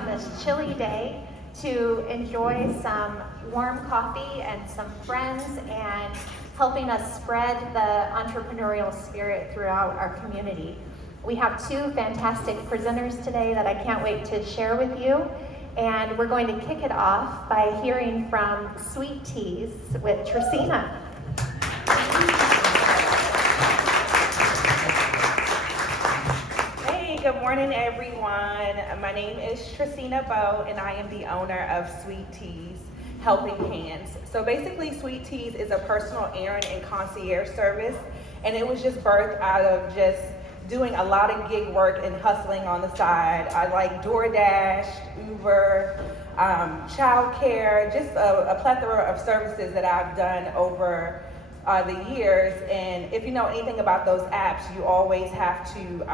on this chilly day to enjoy some warm coffee and some friends and helping us spread the entrepreneurial spirit throughout our community. We have two fantastic presenters today that I can't wait to share with you. And we're going to kick it off by hearing from Sweet Teas with Tracina. Good morning, everyone. My name is Tracina Bowe, and I am the owner of Sweet Teas Helping Hands. So basically, Sweet Teas is a personal errand and concierge service, and it was just birthed out of just doing a lot of gig work and hustling on the side. I like DoorDash, Uber, childcare, just a plethora of services that I've done over the years. And if you know anything about those apps, you always have to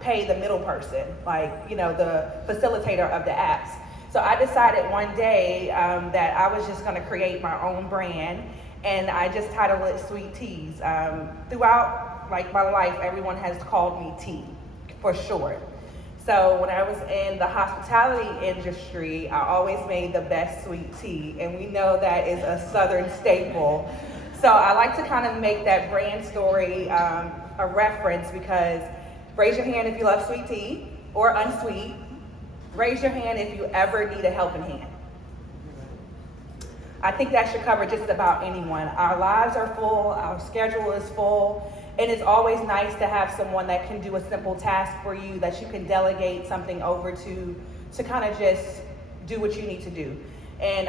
pay the middle person, like, you know, the facilitator of the apps. So I decided one day that I was just going to create my own brand, and I just titled it Sweet Teas. Throughout like my life, everyone has called me T for short. So when I was in the hospitality industry, I always made the best sweet tea, and we know that is a Southern staple. So I like to kind of make that brand story a reference, because raise your hand if you love sweet tea or unsweet. Raise your hand if you ever need a helping hand. I think that should cover just about anyone. Our lives are full, our schedule is full, and it's always nice to have someone that can do a simple task for you, that you can delegate something over to kind of just do what you need to do. And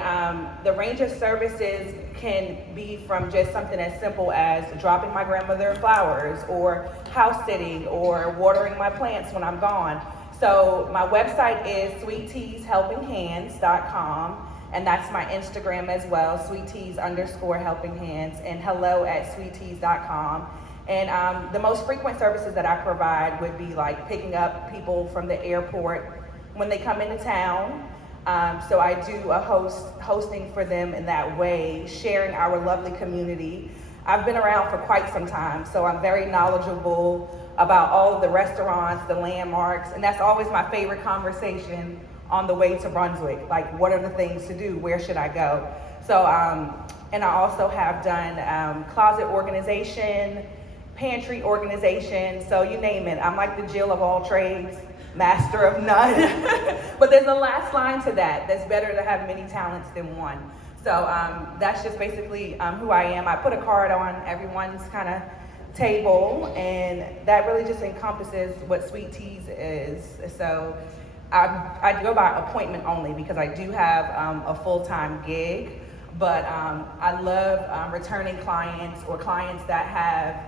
the range of services can be from just something as simple as dropping my grandmother flowers, or house sitting, or watering my plants when I'm gone. So my website is sweetteashelpinghands.com, and that's my Instagram as well, sweetteas_helpinghands, and hello@sweetteas.com. And the most frequent services that I provide would be like picking up people from the airport when they come into town. So I do a hosting for them in that way, sharing our lovely community. I've been around for quite some time, so I'm very knowledgeable about all of the restaurants, the landmarks, and that's always my favorite conversation on the way to Brunswick. Like, what are the things to do? Where should I go? So, and I also have done closet organization, pantry organization, so you name it. I'm like the Jill of all trades, master of none. But there's a last line to that. That's better to have many talents than one. So that's just basically who I am. I put a card on everyone's kind of table, and that really just encompasses what Sweet Teas is. So I go by appointment only, because I do have a full-time gig, but I love returning clients, or clients that have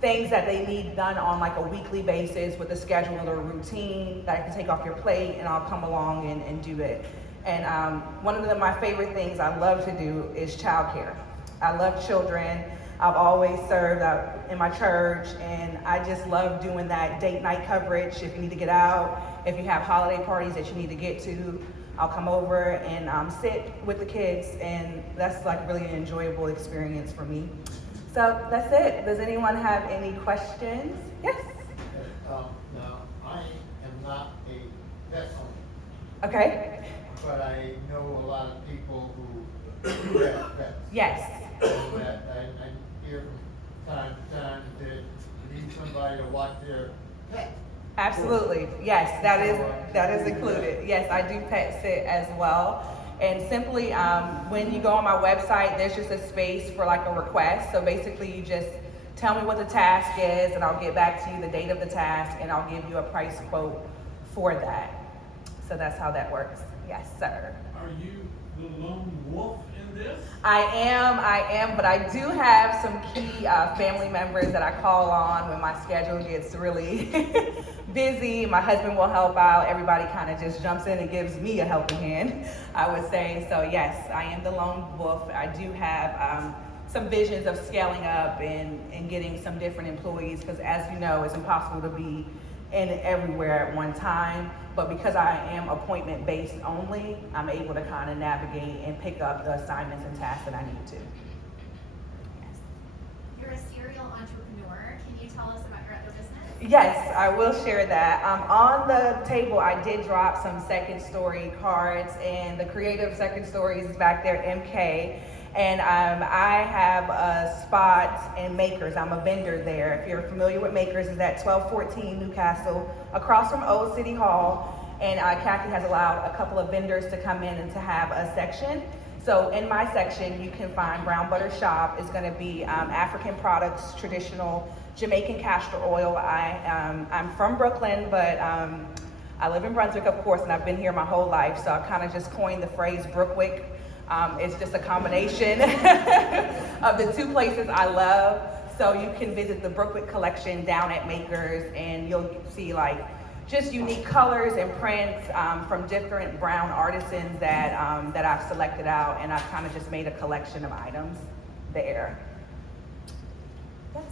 things that they need done on like a weekly basis with a schedule or a routine that I can take off your plate, and I'll come along and do it. And one of my favorite things I love to do is childcare. I love children. I've always served out in my church, and I just love doing that date night coverage. If you need to get out, if you have holiday parties that you need to get to, I'll come over and sit with the kids, and that's like really an enjoyable experience for me. So that's it. Does anyone have any questions? Yes? Now, I am not a pet owner. Okay. But I know a lot of people who do have pets. Yes. And that I hear from time to time that they need somebody to watch their pet. Absolutely. Yes, that is included. Yes, I do pet sit as well. And simply, when you go on my website, there's just a space for like a request. So basically, you just tell me what the task is, and I'll get back to you the date of the task, and I'll give you a price quote for that. So that's how that works. Yes, sir. Are you the lone wolf in this? I am, but I do have some key family members that I call on when my schedule gets really busy. My husband will help out. Everybody kind of just jumps in and gives me a helping hand, I would say. So yes, I am the lone wolf. I do have some visions of scaling up and getting some different employees, because as you know, it's impossible to be in everywhere at one time. But because I am appointment based only, I'm able to kind of navigate and pick up the assignments and tasks that I need to. Yes. You're a serial entrepreneur. Can you tell us about your other business? Yes, I will share that. On the table, I did drop some second story cards, and the creative second stories is back there, MK. And I have a spot in Makers. I'm a vendor there. If you're familiar with Makers, it's at 1214 Newcastle, across from Old City Hall. And Kathy has allowed a couple of vendors to come in and to have a section. So in my section, you can find Brown Butter Shop. It's going to be African products, traditional Jamaican castor oil. I'm from Brooklyn, but I live in Brunswick, of course, and I've been here my whole life. So I kind of just coined the phrase Brookwick. It's just a combination of the two places I love. So you can visit the Brookwick collection down at Makers, and you'll see like just unique colors and prints from different brown artisans that I've selected out, and I've kind of just made a collection of items there. Yes.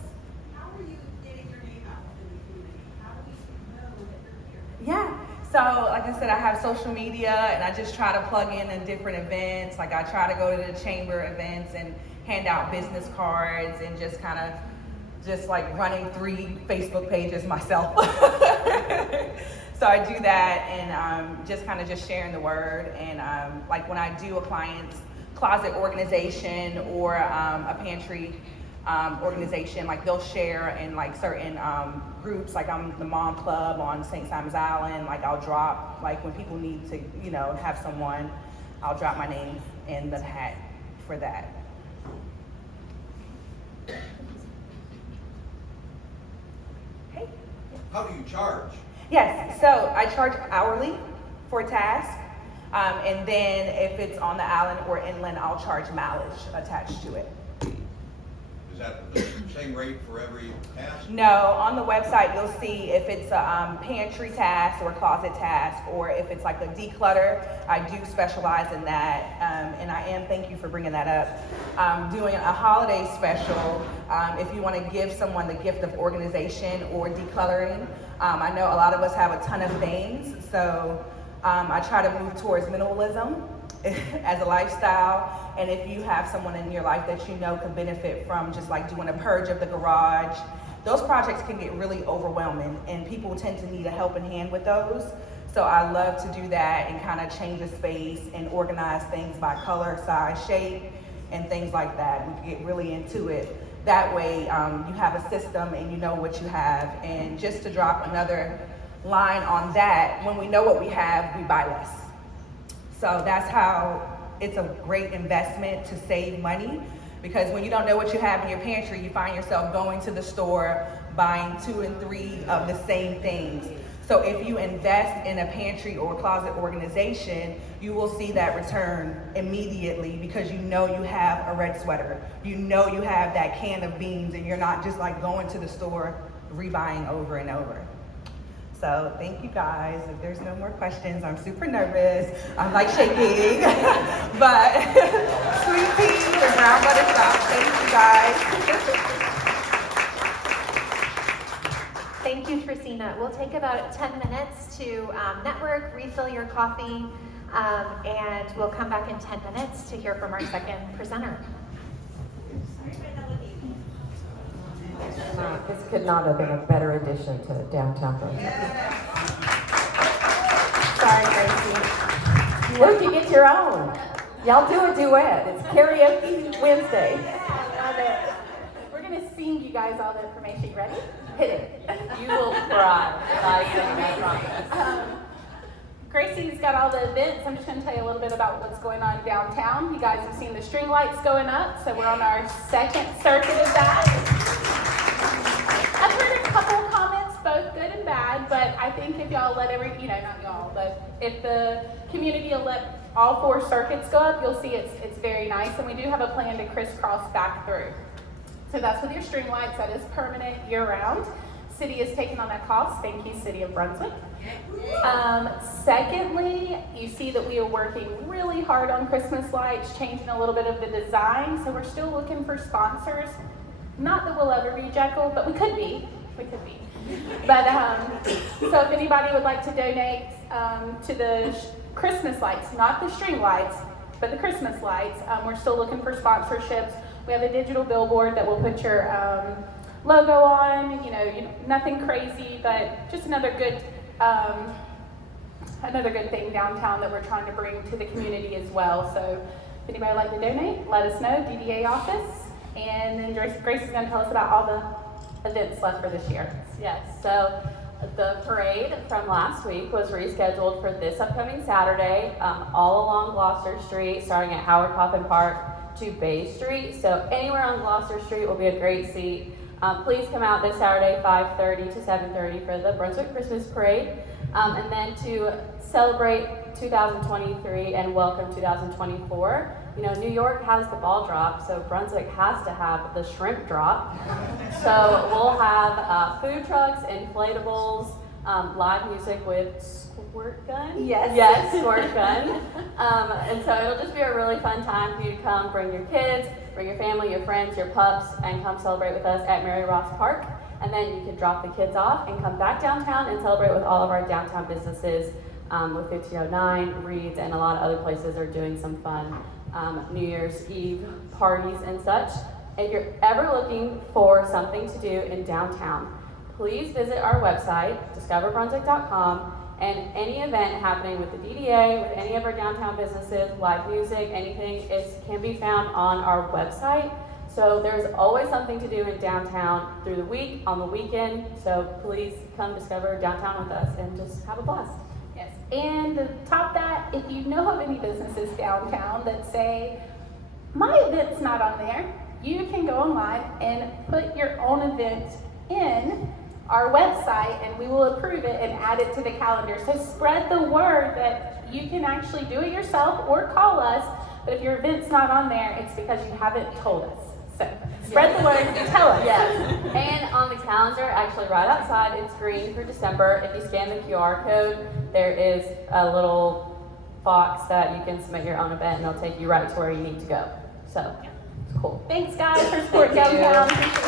How are you getting your name out in the community? How do we know that you're here? Yeah. So, like I said, I have social media, and I just try to plug in different events. Like I try to go to the chamber events and hand out business cards, and just kind of just like running 3 Facebook pages myself. So I do that, and just kind of just sharing the word. And like when I do a client's closet organization or a pantry organization, like they'll share in like certain groups, like I'm the Mom Club on St. Simon's Island. Like I'll drop, like when people need to, you know, have someone, I'll drop my name in the hat for that. Hey. How do you charge? Yes, so I charge hourly for a task, and then if it's on the island or inland, I'll charge mileage attached to it. Is that the same rate for every task? No, on the website you'll see if it's a pantry task or a closet task, or if it's like a declutter. I do specialize in that, and I am, thank you for bringing that up, doing a holiday special. If you want to give someone the gift of organization or decluttering. I know a lot of us have a ton of things, so I try to move towards minimalism as a lifestyle. And if you have someone in your life that you know could benefit from just like doing a purge of the garage, those projects can get really overwhelming, and people tend to need a helping hand with those. So I love to do that and kind of change the space and organize things by color, size, shape, and things like that, and get really into it. That way you have a system and you know what you have. And just to drop another line on that, when we know what we have, we buy less. So that's how it's a great investment to save money, because when you don't know what you have in your pantry, you find yourself going to the store buying 2 and 3 of the same things. So if you invest in a pantry or closet organization, you will see that return immediately, because you know you have a red sweater, you know you have that can of beans, and you're not just like going to the store rebuying over and over. So thank you guys. If there's no more questions, I'm super nervous. I'm like shaking. But Sweet Tea and Brown Butter Shop, thank you guys. Thank you, Tracina. We'll take about 10 minutes to network, refill your coffee, and we'll come back in 10 minutes to hear from our second presenter. This could not have been a better addition to downtown Brunswick. Sorry, Gracie. What if you get your own? Y'all do a duet. It's karaoke Wednesday. Love it. We're going to sing you guys all the information. You ready? Hit it. You will cry if I sing, I promise. Gracie's got all the events. I'm just going to tell you a little bit about what's going on downtown. You guys have seen the string lights going up, so we're on our second circuit of that. I've heard a couple comments, both good and bad, but I think if y'all let not y'all, but if the community will let all 4 circuits go up, you'll see it's very nice, and we do have a plan to crisscross back through. So that's with your string lights. That is permanent year-round. City is taking on that cost. Thank you, City of Brunswick. Secondly, you see that we are working really hard on Christmas lights, changing a little bit of the design. So we're still looking for sponsors. Not that we'll ever be Jekyll, but we could be. But so if anybody would like to donate to the Christmas lights, not the string lights, but the Christmas lights, we're still looking for sponsorships. We have a digital billboard that will put your logo on, nothing crazy, but just another good thing downtown that we're trying to bring to the community as well. So if anybody would like to donate, let us know, DDA office. And then Grace is going to tell us about all the events left for this year. Yes, so the parade from last week was rescheduled for this upcoming Saturday, all along Gloucester Street, starting at Howard Coffin Park to Bay Street. So anywhere on Gloucester Street will be a great seat. Please come out this Saturday, 5:30 to 7:30 for the Brunswick Christmas Parade. And then to celebrate 2023 and welcome 2024. New York has the ball drop, so Brunswick has to have the shrimp drop. So we'll have food trucks, inflatables, live music with squirt gun. Yes, squirt gun. And so it'll just be a really fun time for you to come, bring your kids, bring your family, your friends, your pups, and come celebrate with us at Mary Ross Park. And then you can drop the kids off and come back downtown and celebrate with all of our downtown businesses, with 1509, Reed's, and a lot of other places are doing some fun New Year's Eve parties and such. If you're ever looking for something to do in downtown, please visit our website, discoverbrunswick.com, and any event happening with the DDA, with any of our downtown businesses, live music, anything, it can be found on our website. So there's always something to do in downtown through the week, on the weekend, so please come discover downtown with us and just have a blast. Yes, and to top that, if you know of any businesses downtown that say, my event's not on there, you can go online and put your own event in our website and we will approve it and add it to the calendar. So spread the word that you can actually do it yourself or call us, but if your event's not on there, it's because you haven't told us. So spread the word and tell us. Yes, and on the calendar, actually right outside, it's green for December. If you scan the QR code, there is a little box that you can submit your own event and it'll take you right to where you need to go. So, it's cool. Thanks guys for supporting Thank you. downtown.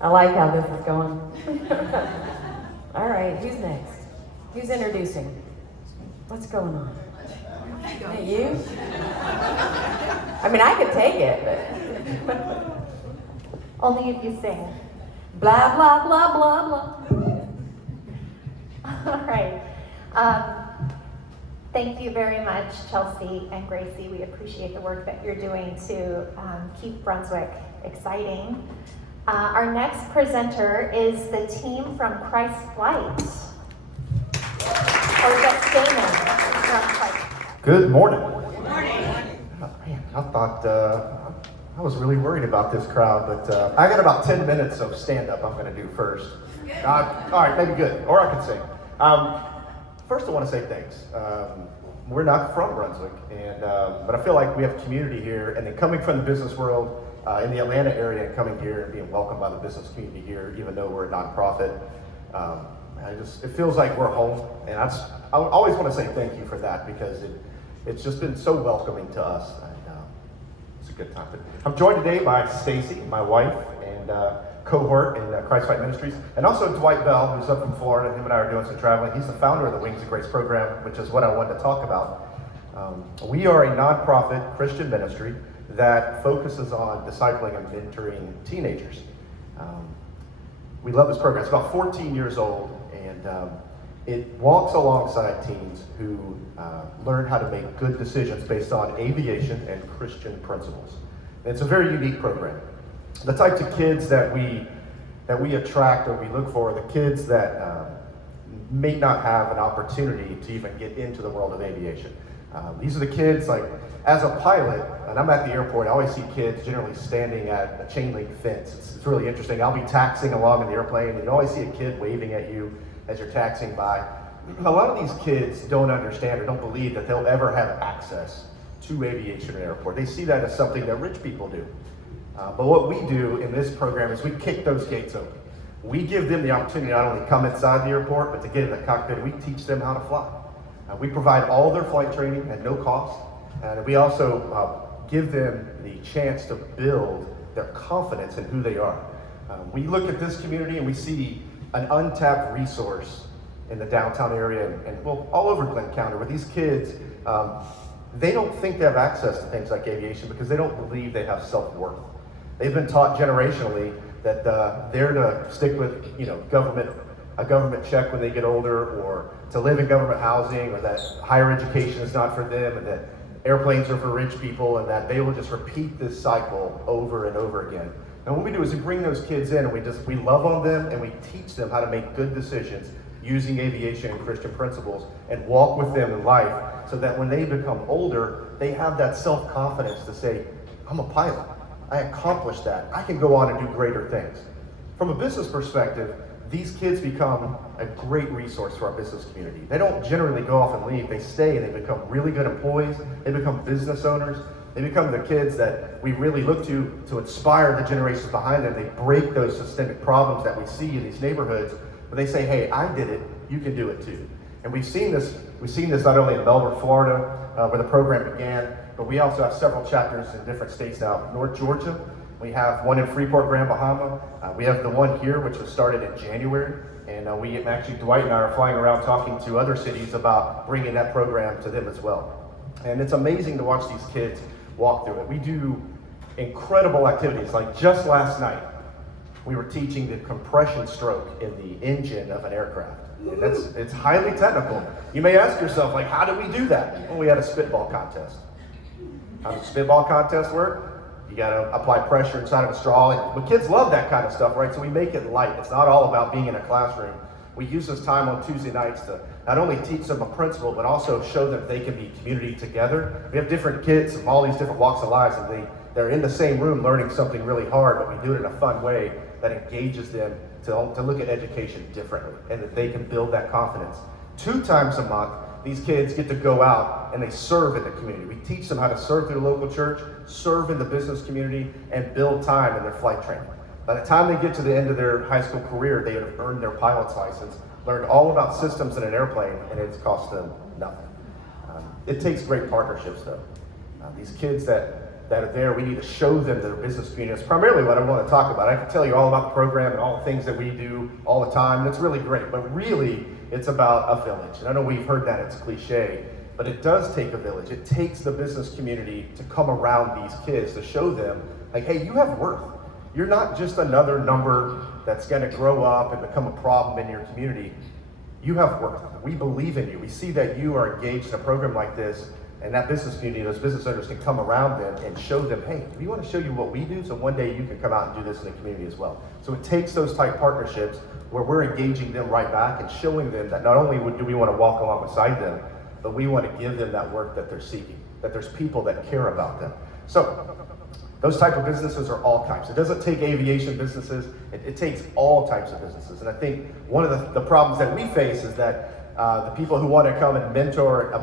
I like how this is going. All right, who's next? Who's introducing? What's going on? Hey, you? I mean, I could take it, but Only if you sing. blah, blah, blah, blah, blah. All right. Thank you very much, Chelsea and Gracie. We appreciate the work that you're doing to keep Brunswick exciting. Our next presenter is the team from Christ Flight. Or is that Damon from Christ? Good morning. Good morning. Oh, man, I thought, I was really worried about this crowd, but I got about 10 minutes of stand-up I'm going to do first. All right, maybe good, or I could sing. First, I want to say thanks. We're not from Brunswick, but I feel like we have community here, and then coming from the business world in the Atlanta area and coming here and being welcomed by the business community here, even though we're a nonprofit, it feels like we're home, and I always want to say thank you for that because it's just been so welcoming to us, and it's a good time. I'm joined today by Stacy, my wife, and cohort in Christ Flight Ministries, and also Dwight Bell, who's up from Florida. Him and I are doing some traveling. He's the founder of the Wings of Grace program, which is what I wanted to talk about. We are a nonprofit Christian ministry that focuses on discipling and mentoring teenagers. We love this program. It's about 14 years old, and it walks alongside teens who learn how to make good decisions based on aviation and Christian principles. And it's a very unique program. The types of kids that we attract or we look for are the kids that may not have an opportunity to even get into the world of aviation. These are the kids, like, as a pilot, and I'm at the airport, I always see kids generally standing at a chain link fence. It's really interesting. I'll be taxiing along in the airplane, and you always see a kid waving at you as you're taxiing by. A lot of these kids don't understand or don't believe that they'll ever have access to aviation at an airport. They see that as something that rich people do. But what we do in this program is we kick those gates open. We give them the opportunity not only to come inside the airport, but to get in the cockpit, and we teach them how to fly. We provide all their flight training at no cost, and we also give them the chance to build their confidence in who they are. We look at this community and we see an untapped resource in the downtown area and well, all over Glenn County, where these kids they don't think they have access to things like aviation because they don't believe they have self-worth. They've been taught generationally that they're to stick with, a government check when they get older, or to live in government housing, or that higher education is not for them, and that airplanes are for rich people, and that they will just repeat this cycle over and over again. And what we do is we bring those kids in and we love on them and we teach them how to make good decisions using aviation and Christian principles and walk with them in life so that when they become older, they have that self-confidence to say, I'm a pilot. I accomplished that. I can go on and do greater things. From a business perspective, these kids become a great resource for our business community. They don't generally go off and leave. They stay and they become really good employees. They become business owners. They become the kids that we really look to inspire the generations behind them. They break those systemic problems that we see in these neighborhoods, but they say, hey, I did it, you can do it too. And we've seen this not only in Melbourne, Florida, where the program began, but we also have several chapters in different states now. North Georgia, we have one in Freeport, Grand Bahama. We have the one here, which was started in January. And Dwight and I are flying around talking to other cities about bringing that program to them as well. And it's amazing to watch these kids walk through it. We do incredible activities. Like just last night, we were teaching the compression stroke in the engine of an aircraft. And it's highly technical. You may ask yourself, like, how do we do that? Well, we had a spitball contest. How does a spitball contest work? You gotta apply pressure inside of a straw. But kids love that kind of stuff, right? So we make it light. It's not all about being in a classroom. We use this time on Tuesday nights to not only teach them a principle, but also show them they can be community together. We have different kids from all these different walks of lives, and they're in the same room learning something really hard, but we do it in a fun way that engages them to look at education differently, and that they can build that confidence. 2 times a month, these kids get to go out and they serve in the community. We teach them how to serve through the local church, serve in the business community, and build time in their flight training. By the time they get to the end of their high school career, they have earned their pilot's license, learned all about systems in an airplane, and it's cost them nothing. It takes great partnerships, though. These kids that are there, we need to show them their business community. That's primarily what I want to talk about. I can tell you all about the program and all the things that we do all the time, and it's really great, but really, it's about a village. And I know we've heard that, it's cliche, but it does take a village. It takes the business community to come around these kids, to show them, like, hey, you have worth. You're not just another number that's gonna grow up and become a problem in your community. You have worth. We believe in you. We see that you are engaged in a program like this, and that business community, those business owners can come around them and show them, hey, we want to show you what we do, so one day you can come out and do this in the community as well. So it takes those type partnerships where we're engaging them right back and showing them that not only do we want to walk alongside them, but we want to give them that work that they're seeking, that there's people that care about them. So those type of businesses are all types. It doesn't take aviation businesses, it takes all types of businesses. And I think one of the problems that we face is that the people who want to come and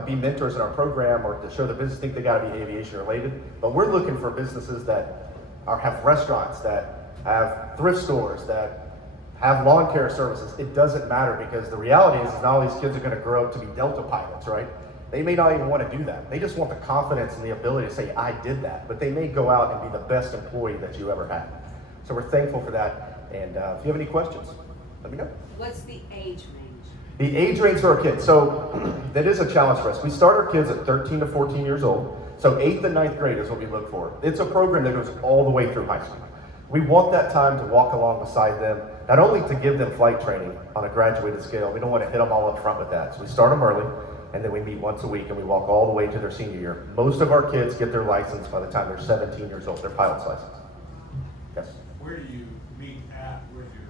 be mentors in our program or to show the business think they got to be aviation related. But we're looking for businesses that have restaurants, that have thrift stores, that have lawn care services. It doesn't matter, because the reality is not all these kids are going to grow up to be Delta pilots, right? They may not even want to do that. They just want the confidence and the ability to say, I did that. But they may go out and be the best employee that you ever had. So we're thankful for that. And if you have any questions, let me know. What's the age range? The age range for our kids, so that is a challenge for us. We start our kids at 13 to 14 years old, so 8th and 9th grade is what we look for. It's a program that goes all the way through high school. We want that time to walk along beside them, not only to give them flight training on a graduated scale, we don't want to hit them all up front with that. So we start them early, and then we meet once a week, and we walk all the way to their senior year. Most of our kids get their license by the time they're 17 years old, their pilot's license. Yes? Where do you meet at with your?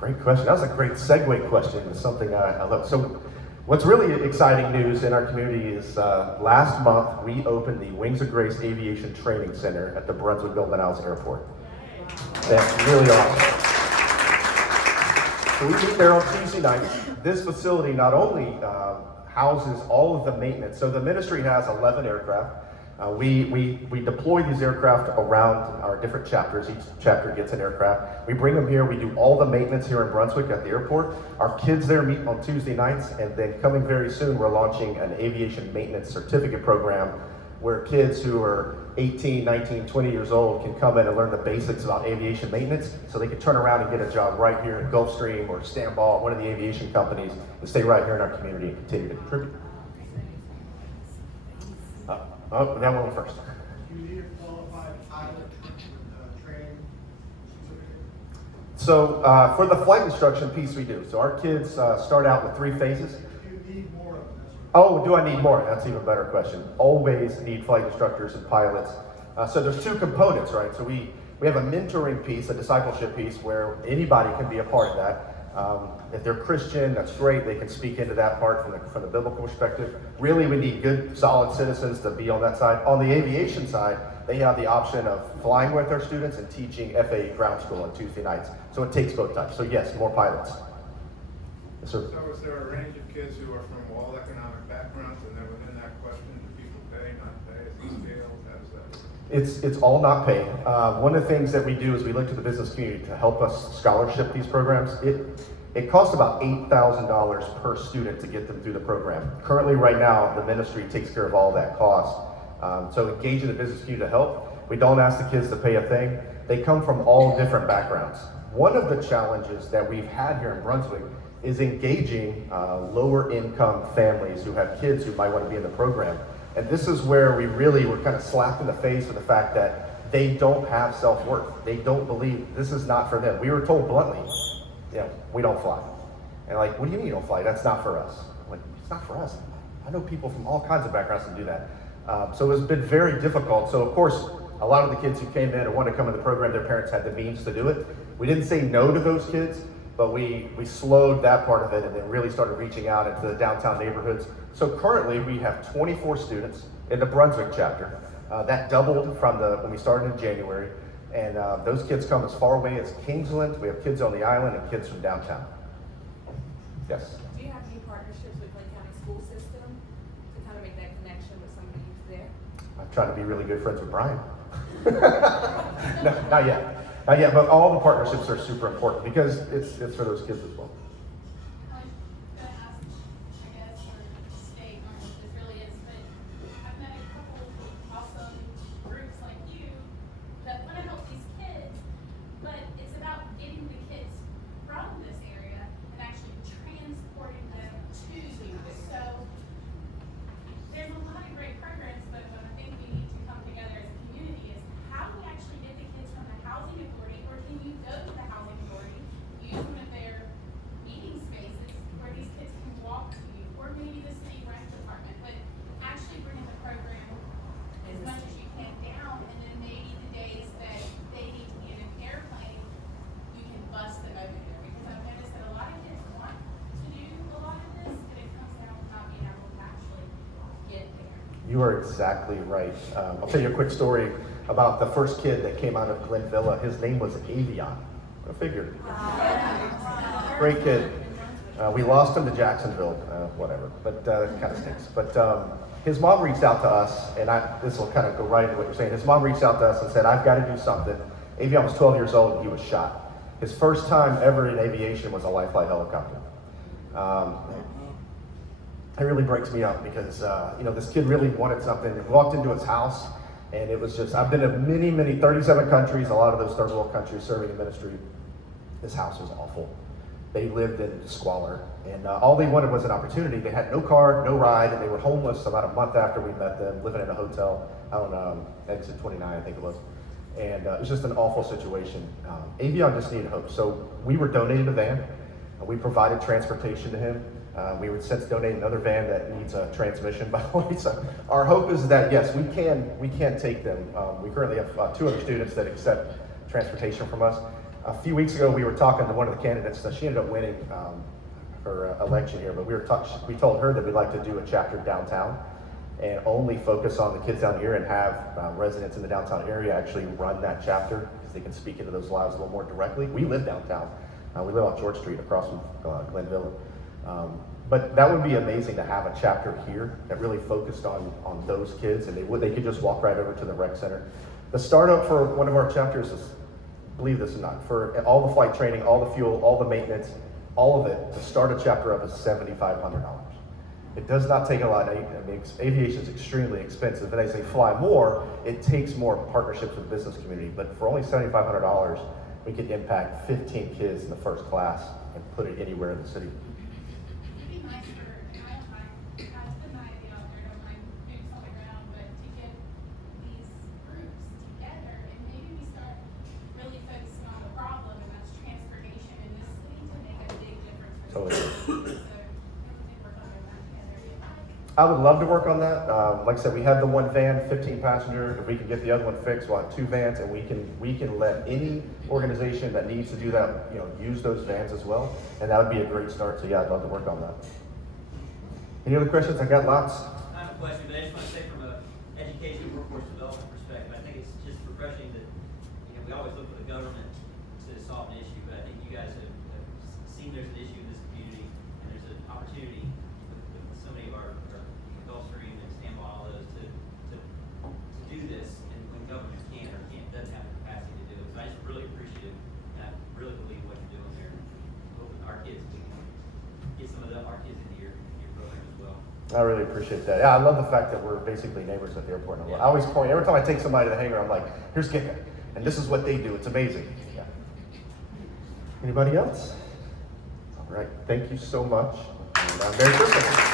Great question. That was a great segue question. It's something I love. So what's really exciting news in our community is last month we opened the Wings of Grace Aviation Training Center at the Brunswick-Bill Van Nuys Airport. That's really awesome. So we meet there on Tuesday nights. This facility not only houses all of the maintenance. So the ministry has 11 aircraft. We deploy these aircraft around our different chapters. Each chapter gets an aircraft. We bring them here. We do all the maintenance here in Brunswick at the airport. Our kids there meet on Tuesday nights, and then coming very soon, we're launching an aviation maintenance certificate program where kids who are 18, 19, 20 years old can come in and learn the basics about aviation maintenance, so they can turn around and get a job right here in Gulfstream or Stanball, one of the aviation companies, and stay right here in our community and continue to contribute. Oh, that one first. Do you need a qualified pilot with training certificate? So for the flight instruction piece, we do. So our kids start out with 3 phases. Do you need more of them? That's what- Oh, do I need more? That's an even better question. Always need flight instructors and pilots. So there's 2 components, right? So we have a mentoring piece, a discipleship piece, where anybody can be a part of that. If they're Christian, that's great. They can speak into that part from the biblical perspective. Really, we need good, solid citizens to be on that side. On the aviation side, they have the option of flying with their students and teaching FAA ground school on Tuesday nights. So it takes both types. So yes, more pilots. Yes, sir. So is there a range of kids who are from all economic backgrounds, and then within that question, do people pay, not pay, is it scaled, how does that work? It's all not paid. One of the things that we do is we look to the business community to help us scholarship these programs. It costs about $8,000 per student to get them through the program. Currently, right now, the ministry takes care of all that cost. So engaging the business community to help. We don't ask the kids to pay a thing. They come from all different backgrounds. One of the challenges that we've had here in Brunswick is engaging lower income families who have kids who might want to be in the program. And this is where we really were kind of slapped in the face with the fact that they don't have self-worth. They don't believe this is not for them. We were told bluntly, we don't fly. And like, what do you mean you don't fly? That's not for us. I'm like, it's not for us. I know people from all kinds of backgrounds that do that. So it's been very difficult. So of course, a lot of the kids who came in and wanted to come in the program, their parents had the means to do it. We didn't say no to those kids, but we slowed that part of it and then really started reaching out into the downtown neighborhoods. So currently we have 24 students in the Brunswick chapter. That doubled from when we started in January. And those kids come as far away as Kingsland. We have kids on the island and kids from downtown. Yes? Do you have any partnerships with Lake County School System to kind of make that connection with some of the youth there? I'm trying to be really good friends with Brian. No, not yet. Not yet, but all the partnerships are super important because it's for those kids as well. You are exactly right. I'll tell you a quick story about the first kid that came out of Glenvilla. His name was Avion. Go figure. Great kid. We lost him to Jacksonville, whatever, but it kind of stinks. But his mom reached out to us, and this will kind of go right into what you're saying. His mom reached out to us and said, I've got to do something. Avion was 12 years old and he was shot. His first time ever in aviation was a life flight helicopter. It really breaks me up because, this kid really wanted something. We walked into his house and it was just, I've been to many, 37 countries, a lot of those third world countries serving in ministry. This house was awful. They lived in squalor and all they wanted was an opportunity. They had no car, no ride, and they were homeless about a month after we met them, living in a hotel out on exit 29, I think it was. And it was just an awful situation. Avion just needed hope. So we were donated a van. We provided transportation to him. We would since donate another van that needs a transmission, by the way. So our hope is that, yes, we can take them. We currently have 2 other students that accept transportation from us. A few weeks ago, we were talking to one of the candidates. She ended up winning her election here, but we told her that we'd like to do a chapter downtown and only focus on the kids down here and have residents in the downtown area actually run that chapter because they can speak into those lives a little more directly. We live downtown. We live on George Street across from Glenvilla. But that would be amazing to have a chapter here that really focused on those kids, and they could just walk right over to the rec center. The startup for one of our chapters is, believe this or not, for all the flight training, all the fuel, all the maintenance, all of it, to start a chapter up is $7,500. It does not take a lot. Aviation is extremely expensive, and as they fly more, it takes more partnerships with the business community. But for only $7,500, we could impact 15 kids in the first class and put it anywhere in the city. It'd be nice for, and I don't mind, I spend the night out there, don't mind boots on the ground, but to get Totally. I would love to work on that. Like I said, we have the one van, 15 passenger. If we can get the other one fixed, we'll have 2 vans, and we can let any organization that needs to do that, use those vans as well. And that would be a great start. So yeah, I'd love to work on that. Any other questions? I got lots. I have a question, but I just want to say from an education and workforce development perspective, I think it's just refreshing that, we always look for the government to solve an issue, but I think you guys have seen there's an issue in this community, and there's an opportunity with so many of our Gulfstream and Stanwell, all those to do this, and when governments doesn't have the capacity to do it. So I just really appreciate it, and I really believe what you're doing there. Hoping our kids, we can get some of our kids into your program as well. I really appreciate that. Yeah, I love the fact that we're basically neighbors at the airport. I always point, every time I take somebody to the hangar, I'm like, here's Kika, and this is what they do. It's amazing. Yeah. Anybody else? All right, thank you so much. And Merry Christmas.